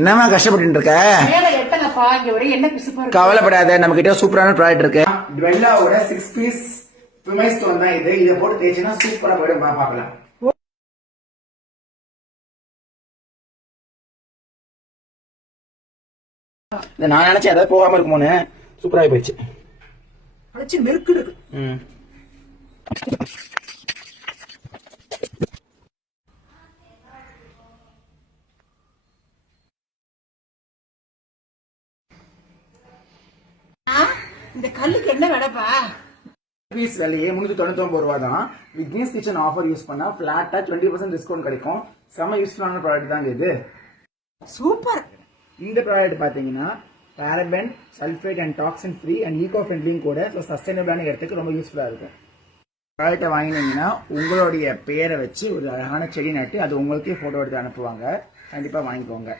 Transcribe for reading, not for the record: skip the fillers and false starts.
என்னமா கஷ்டப்பட்டு இருக்க? கவலைப்படாத, நம்ம கிட்ட சூப்பரான ப்ராடக்ட் இருக்கு. டுவெல்லாவோட 6 பீஸ் புமைஸ் ஸ்டோன் தான் இது. இதை போட்டு தேய்ச்சினா சூப்பரா போயிடும். பாக்கலாம். நான் நினைச்சேன் ஏதாவது போகாம இருக்குமோன்னு, சூப்பராகி போயிடுச்சு. நெருக்கு இருக்கு. இந்த கல்லுக்கு என்ன விலைப்பா? பீஸ் விலையே 399 ரூபா தான். விக்னேஷ் கிச்சன் ஆஃபர் யூஸ் பண்ணா பிளாட்டா 20% டிஸ்கவுண்ட் கிடைக்கும். செம யூஸ்ஃபுல்லான ப்ராடக்ட் தான் இது. சூப்பர். இந்த ப்ராடக்ட் பாத்தீங்கன்னா paraben, sulphate and toxin free and eco ஃப்ரெண்ட்லியும் கூட. ஸோ சஸ்டைனபிளான இடத்துக்கு ரொம்ப யூஸ்ஃபுல்லா இருக்கும். ப்ராடக்ட்டை வாங்கினீங்கன்னா உங்களுடைய பேரை வச்சு ஒரு அழகான செடி நட்டு அது உங்களுக்கே போட்டோ எடுத்து அனுப்புவாங்க. கண்டிப்பா வாங்கிக்கோங்க.